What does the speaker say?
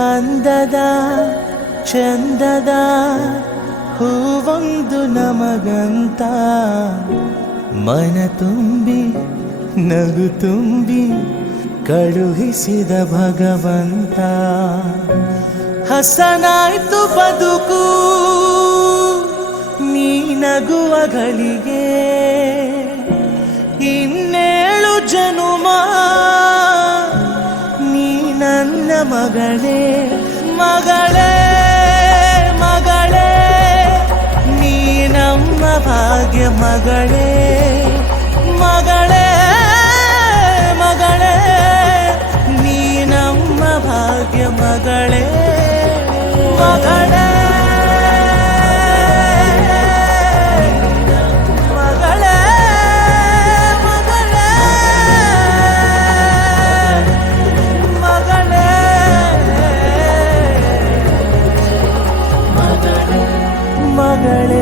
ಅಂದದ ಚಂದದ ಹೂವೊಂದು ನಮಗಂತ ಮನ ತುಂಬಿ ನಗು ತುಂಬಿ ಕಳುಹಿಸಿದ ಭಗವಂತ ಹಸನಾಯ್ತು ಬದುಕು ನೀ ನಗುವ ಗಳಿಗೆ ಇನ್ನೇಳು ಜನುಮ ನೀ ನನ್ನ ಮಗಳೇ ಮಗಳೇ ಮಗಳೇ ನೀ ನಮ್ಮ ಭಾಗ್ಯ ಮಗಳೇ ಮಗಳೇ ಮಗಳೇ ನೀ ನಮ್ಮ ಭಾಗ್ಯ ಮಗಳೇ ಮಗಳೇ ಮಗಳೇ